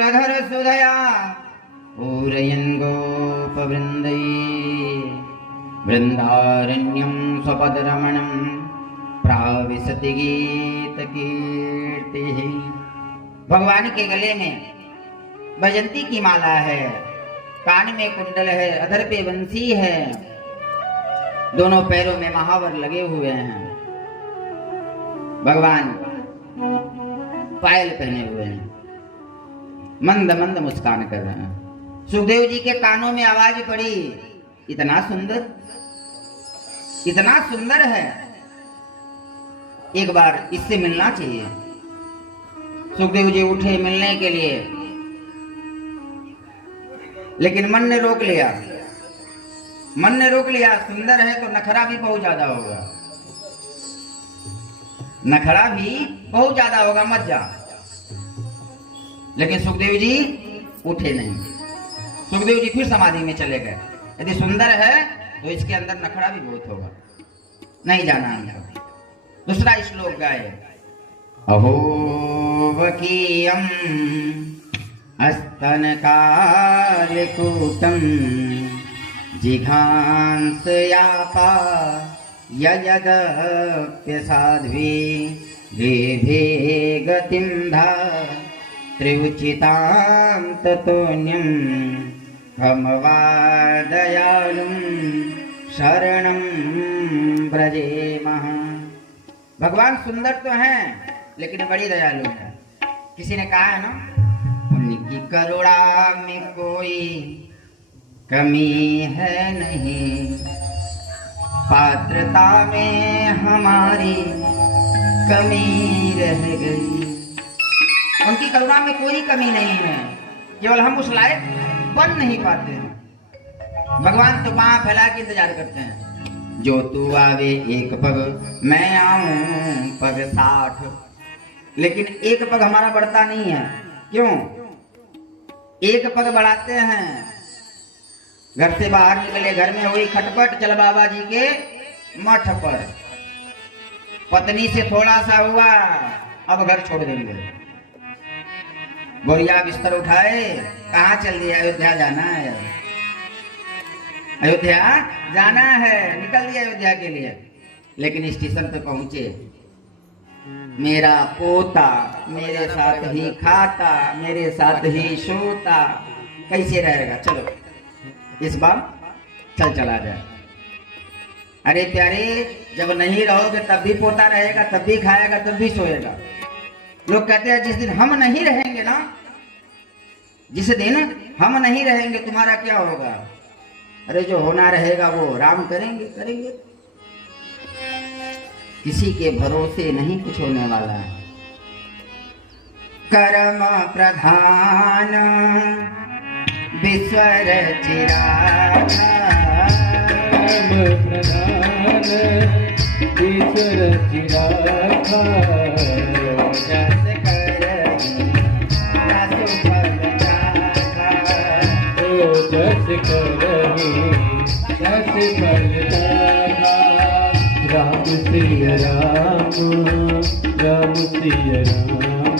सुरधर सुधया पूरयन् गोपवृन्दै वृन्दारण्यं स्वपदरमणं प्राविशति गीतकीर्तिः। भगवान के गले में वैजयंती की माला है, कान में कुंडल है, अधर पे बंसी है, दोनों पैरों में महावर लगे हुए हैं। भगवान पायल पहने हुए हैं, मंद मंद मुस्कान कर रहे हैं। सुखदेव जी के कानों में आवाज पड़ी, इतना सुंदर, इतना सुंदर है, एक बार इससे मिलना चाहिए। सुखदेव जी उठे मिलने के लिए, लेकिन मन ने रोक लिया। मन ने रोक लिया, सुंदर है तो नखरा भी बहुत ज्यादा होगा, नखरा भी बहुत ज्यादा होगा, मत जा। लेकिन सुखदेव जी उठे नहीं। सुखदेव जी फिर समाधि में चले गए। यदि सुंदर है तो इसके अंदर नखरा भी बहुत होगा, नहीं जाना हमको। दूसरा श्लोक गाए, अहो वकीयम स्तनकालकूटं जिघांसयापा ययदप्यसाध्वी लेभे गतिं धा त्रिउचितां ततोऽन्यं खमवादयालुं शरणं व्रजेमः। भगवान सुंदर तो हैं लेकिन बड़ी दयालु है। किसी ने कहा है ना, उनकी करुणा में कोई कमी है नहीं, पात्रता में हमारी कमी रह गई। उनकी करुणा में कोई कमी नहीं है, केवल हम उस लायक बन नहीं पाते हैं। भगवान तो बाँह फैला के इंतजार करते हैं, जो तू आवे एक पग मैं आऊं पग 60। लेकिन एक पग हमारा बढ़ता नहीं है। क्यों? एक पग बढ़ाते हैं, घर से बाहर निकले, घर में हुई खटपट, चल बाबा जी के मठ पर। पत्नी से थोड़ा सा हुआ, अब घर छोड़ देंगे। बोरिया बिस्तर उठाए, कहाँ चल दिया? अयोध्या जाना है, अयोध्या जाना है, निकल दिया अयोध्या के लिए। लेकिन स्टेशन पे पहुंचे, मेरा पोता मेरे साथ ही खाता, मेरे साथ ही सोता, कैसे रहेगा? चलो इस बार चल चला जाए। अरे प्यारे, जब नहीं रहोगे तब भी पोता रहेगा, तब भी खाएगा, तब भी सोएगा। लोग कहते हैं जिस दिन हम नहीं रहेंगे ना, जिस दिन हम नहीं रहेंगे तुम्हारा क्या होगा? अरे जो होना रहेगा वो राम करेंगे, करेंगे। किसी के भरोसे नहीं कुछ होने वाला है। कर्म प्रधान विश्वर चिरागा, कर्म प्रधान विश्वर चिरागा, जस करहि तसु फल जागा, ओ जस करहि तस फल जागा। राम सिया राम, राम सिया राम,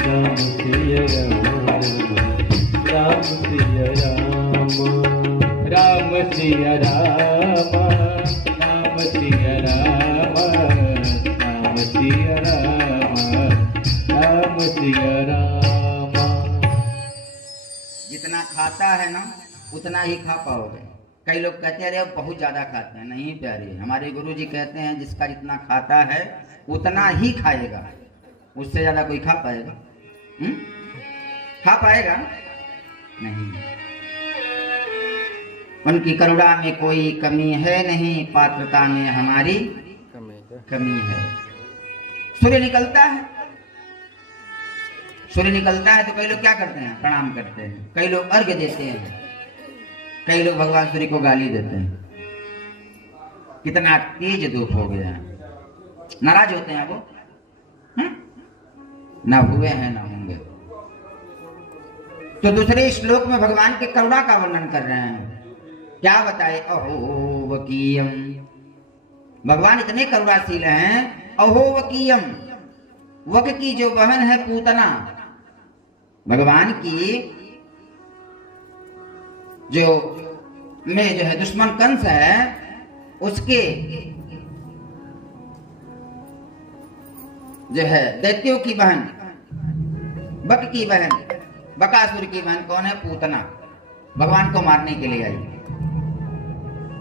राम सिया राम, राम सिया राम, राम सिया राम, राम सिया राम, राम सिया राम, राम सिया राम। जितना खाता है ना उतना ही खा पाओगे। कई लोग कहते हैं अरे बहुत ज्यादा खाते हैं। नहीं प्यारे, हमारे गुरुजी कहते हैं जिसका जितना खाता है उतना ही खाएगा, उससे ज्यादा कोई खा पाएगा? खा पाएगा नहीं। उनकी करुणा में कोई कमी है नहीं, पात्रता में हमारी कमी है। सूर्य निकलता है, सूर्य निकलता है तो कई लोग क्या करते हैं? प्रणाम करते हैं, कई लोग अर्घ्य देते हैं, कई लोग भगवान सूर्य को गाली देते हैं। कितना तेज धूप हो गया है, नाराज होते हैं वो, ना हुए हैं ना होंगे। तो दूसरे श्लोक में भगवान के करुणा का वर्णन कर रहे हैं। क्या बताए? अहो वकीयम, भगवान इतने करुणाशील हैं। अहो वकीयम, वक की जो बहन है पूतना, भगवान की जो में जो है दुश्मन कंस है, उसके जो है दैत्यों की बहन, बक की बहन, बकासुर की बहन कौन है? पूतना, भगवान को मारने के लिए आई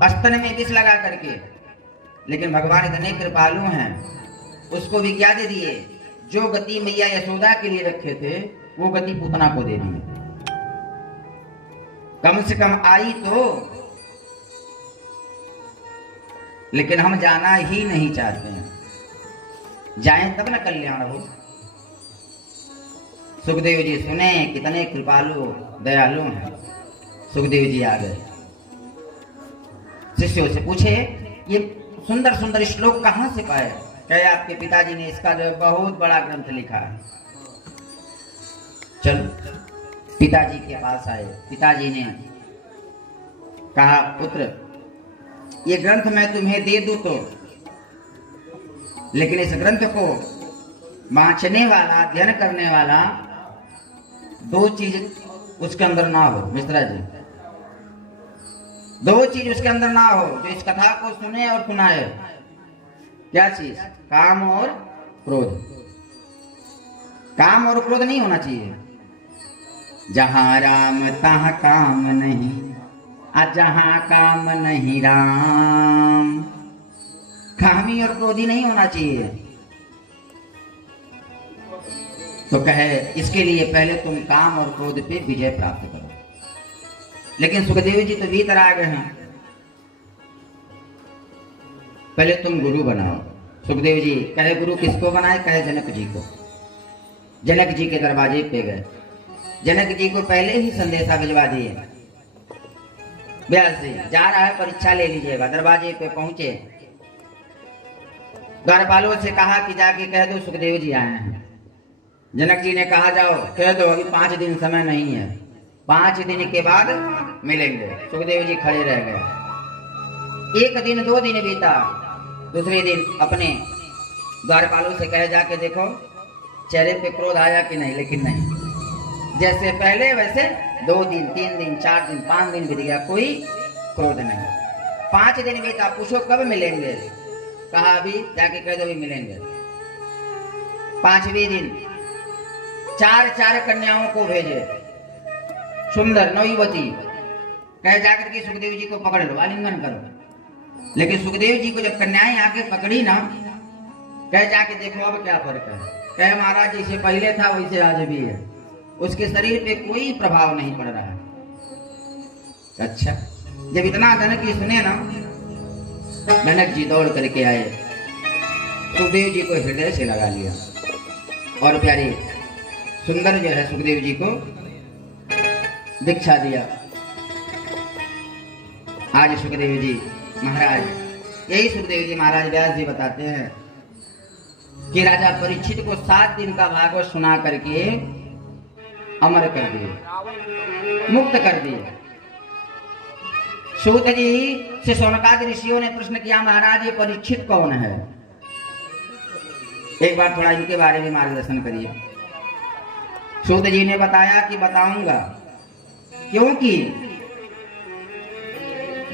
स्तन में विष लगा करके। लेकिन भगवान इतने कृपालु हैं, उसको भी क्या दे दिए? जो गति मैया यशोदा के लिए रखे थे वो गति पूतना को दे दिए। कम से कम आई तो, लेकिन हम जाना ही नहीं चाहते हैं। जाएं तब न कल्याण हो। सुखदेव जी सुने कितने कृपालु दयालु हैं। सुखदेव जी आ गए, शिष्यों से पूछे ये सुंदर सुंदर श्लोक कहां से पाए? कहे आपके पिताजी ने इसका जो बहुत बड़ा ग्रंथ लिखा है। चलो पिताजी के पास आए। पिताजी ने कहा पुत्र ये ग्रंथ मैं तुम्हें दे दूं तो, लेकिन इस ग्रंथ को बांचने वाला, अध्ययन करने वाला दो चीज उसके अंदर ना हो। मिश्रा जी, दो चीज उसके अंदर ना हो जो इस कथा को सुने और सुनाए। क्या चीज? काम और क्रोध। काम और क्रोध नहीं होना चाहिए। जहां राम तहां काम नहीं, जहां काम नहीं राम। कामी और क्रोधी नहीं होना चाहिए। तो कहे इसके लिए पहले तुम काम और क्रोध पे विजय प्राप्त करो। लेकिन सुखदेव जी तो भीतर आ गए हैं, पहले तुम गुरु बनाओ। सुखदेव जी कहे गुरु किसको बनाए? कहे जनक जी को। जनक जी के दरवाजे पे गए, जनक जी को पहले ही संदेशा भिजवा दिए, व्यास जी जा रहा है, परीक्षा ले लीजिएगा। दरवाजे पे पहुंचे, द्वारपालों से कहा कि जाके कह दो सुखदेव जी आए हैं। जनक जी ने कहा जाओ कह दो, अभी 5 दिन समय नहीं है, 5 दिन के बाद मिलेंगे। सुखदेव जी खड़े रह गए। 1 दिन 2 दिन बीता, दूसरे दिन अपने द्वारपालों से कहे जाके देखो चेहरे पे क्रोध आया कि नहीं। लेकिन नहीं, जैसे पहले वैसे 2 दिन 3 दिन 4 दिन 5 दिन बीत गया, कोई क्रोध नहीं। 5 दिन बीता, पूछो कब मिलेंगे? कहा अभी जाके कह दो अभी मिलेंगे। 5वें दिन 4 कन्याओं को भेजे, सुंदर नवयुवती, कहे जाकर के सुखदेव जी को पकड़ लो, आलिंगन करो। लेकिन सुखदेव जी को जब कन्याएं आके पकड़ी ना, कहे जाके देखो अब क्या फर्क है। कहे महाराज जैसे पहले था वैसे आज भी है, उसके शरीर पे कोई प्रभाव नहीं पड़ रहा है। अच्छा, जब इतना जनक जी सुने ना, जनक जी दौड़ करके आए, सुखदेव जी को हृदय से लगा लिया और प्यारे सुंदर जो है सुखदेव जी को दीक्षा दिया। आज सुखदेव जी महाराज, यही सुखदेव जी महाराज व्यास जी बताते हैं कि राजा परीक्षित को 7 दिन का भागवत सुना करके अमर कर दिए, मुक्त कर दिए। सूत जी से शौनकादि ऋषियों ने प्रश्न किया महाराज ये परीक्षित कौन है? एक बार थोड़ा इनके बारे में मार्गदर्शन करिए। सूत जी ने बताया कि बताऊंगा, क्योंकि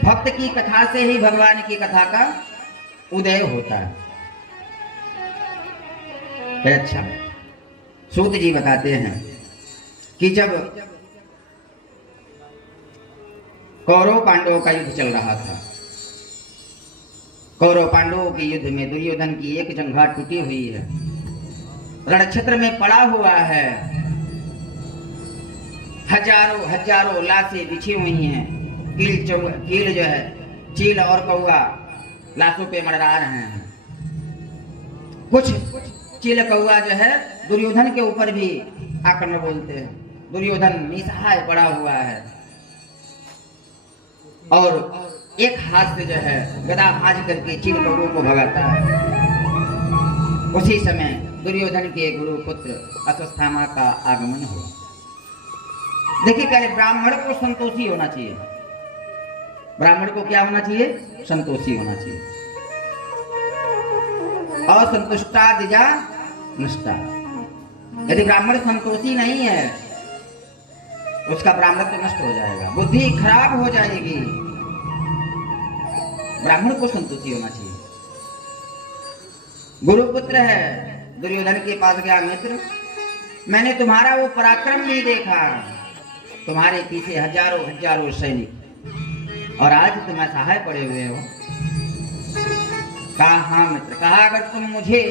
भक्त की कथा से ही भगवान की कथा का उदय होता है। अच्छा, सूत जी बताते हैं कि जब कौरव पांडवों का युद्ध चल रहा था, कौरव पांडवों के युद्ध में दुर्योधन की एक जंघा टूटी हुई है, रणक्षेत्र में पड़ा हुआ है, हजारों लाशें बिछी हुई हैं, कील जो है चील और कौआ लाशों पे मंडरा रहे हैं। कुछ चील कौआ जो है दुर्योधन के ऊपर भी आक्रमण बोलते हैं। दुर्योधन निसहाय पड़ा हुआ है और एक हाथ से जो है गदा भांज करके चील कौओं को भगाता है। उसी समय दुर्योधन के गुरु पुत्र अश्वत्थामा का आगमन हुआ। देखिए पहले ब्राह्मण को संतोषी होना चाहिए। ब्राह्मण को क्या होना चाहिए? संतोषी होना चाहिए। असंतुष्टा दिजा नष्टा। यदि ब्राह्मण संतोषी नहीं है उसका ब्राह्मणत्व नष्ट हो जाएगा, बुद्धि खराब हो जाएगी। ब्राह्मण को संतुष्टि होना चाहिए। गुरुपुत्र है, दुर्योधन के पास गया, मित्र मैंने तुम्हारा वो पराक्रम भी देखा, तुम्हारे पीछे हजारों हजारों सैनिक, और आज तुम असहाय पड़े हुए हो। कहा हाँ मित्र, कहा अगर तुम मुझे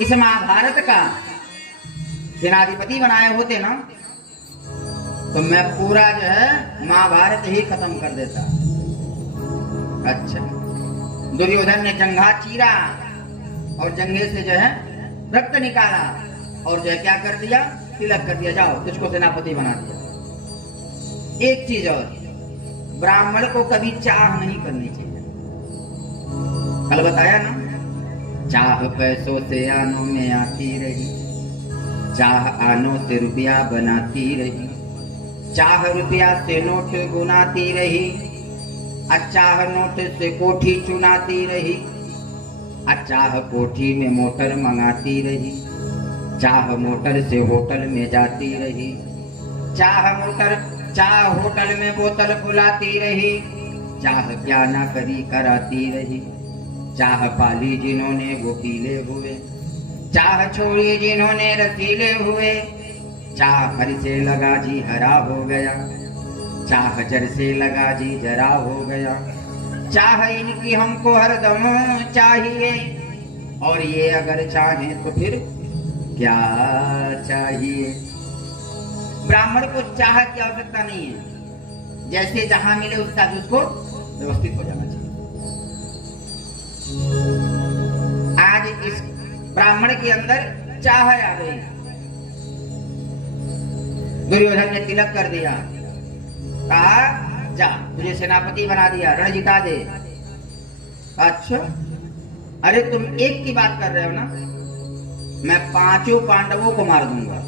इस महाभारत का सेनाधिपति बनाए होते ना, तो मैं पूरा जो है महाभारत ही खत्म कर देता। अच्छा, दुर्योधन ने जंघा चीरा और जंघे से जो है रक्त निकाला और जो है क्या कर दिया, तिलक कर दिया, जाओ तुझको सेनापति बना दिया। एक चीज और, ब्राह्मण को कभी चाह नहीं करनी चाहिए। कल बताया ना, चाह पैसों से आनों में आती रही, चाह आनों से रुपया बनाती रही, चाह रुपया से नोट गुनाती रही, अचाह नोट से कोठी चुनाती रही, अचाह कोठी में मोटर मंगाती रही, चाह मोटर से होटल में जाती रही, चाह होटल में बोतल फुलाती रही, चाह क्या ना करी कराती रही, चाह पाली जिन्होंने वो पीले हुए, चाह छोड़ी जिन्होंने रसीले हुए, चाह हर से लगा जी हरा हो गया, चाह जर से लगा जी जरा हो गया, चाह इनकी हमको हरदम चाहिए, और ये अगर चाहे तो फिर क्या चाहिए। ब्राह्मण को चाह की आवश्यकता नहीं है, जैसे जहां मिले उसका उसको व्यवस्थित हो जाना चाहिए। आज इस ब्राह्मण के अंदर चाह आ गई। दुर्योधन ने तिलक कर दिया, कहा जा तुझे सेनापति बना दिया, रण जिता दे। अच्छा, अरे तुम एक की बात कर रहे हो ना, मैं पांचों पांडवों को मार दूंगा,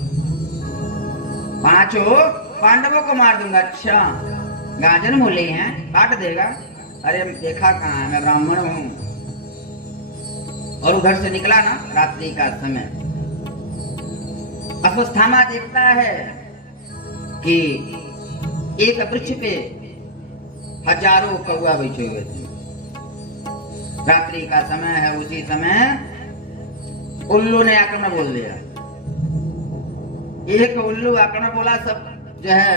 पांचों पांडवों को मार दूंगा। अच्छा, गाजन मूली हैं, काट देगा। अरे देखा कहाँ है, मैं ब्राह्मण हूं। और उधर से निकला ना रात्रि का समय, अश्वत्थामा देखता है कि एक वृक्ष पे हजारों कौआ बैठे हुए थे। रात्रि का समय है, उसी समय उल्लू ने आक्रमण बोल दिया। एक उल्लू आक्रमण बोला, सब जो है